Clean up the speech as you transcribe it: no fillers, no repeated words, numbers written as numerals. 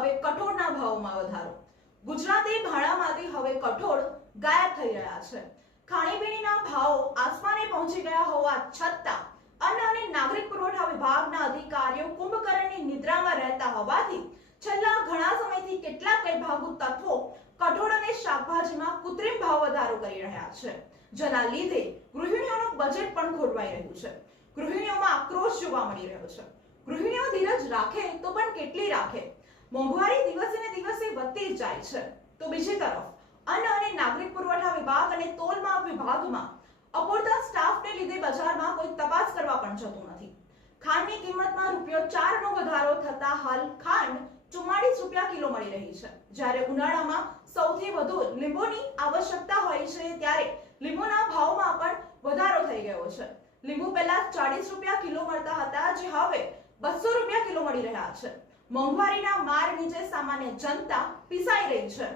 હવે કઠોળના ભાવમાં વધારો। ગુજરાતી ભાણામાંથી હવે કઠોળ ગાયબ થઈ રહ્યા છે। ખાણીપીણીના ભાવ આસમાને પહોંચી ગયા હોવા છતાં અન્ન અને નાગરિક પુરવઠા વિભાગના અધિકારીઓ કુંભકર્ણની નિદ્રામાં રહેતા હોવાથી છેલ્લા ઘણા સમયથી કેટલાક વિભાગુ તત્વો કઠોળ અને શાકભાજીમાં કૃત્રિમ ભાવ વધારો કરી રહ્યા છે, જેના લીધે ગૃહિણીઓનું બજેટ પણ ખોરવાઈ રહ્યું છે। ગૃહિણીઓમાં આક્રોશ જોવા મળી રહ્યો છે। ગૃહિણીઓ ધીરજ રાખે તો પણ કેટલી રાખે? મોંઘવારી દિવસે ને દિવસે વધતી જાય છે, તો બીજી તરફ અન્ન અને નાગરિક પુરવઠા વિભાગ અને તોલમાપ વિભાગમાં અપૂરતા સ્ટાફને લીધે બજારમાં કોઈ તપાસ કરવા પણ જતું નથી। ખાંડની કિંમતમાં ₹4 નો વધારો થતા હાલ ખાંડ 44 રૂપિયા કિલો મળી રહી છે। જ્યારે ઉનાળામાં સૌથી વધુ લીંબુની આવશ્યકતા હોય છે, ત્યારે લીંબુના ભાવમાં પણ વધારો થઈ ગયો છે। લીંબુ પહેલા 40 રૂપિયા કિલો મળતા હતા, જે હવે 200 રૂપિયા કિલો મળી રહ્યા છે। મોંઘવારીના માર નીચે સામાન્ય જનતા પીસાઈ રહી છે।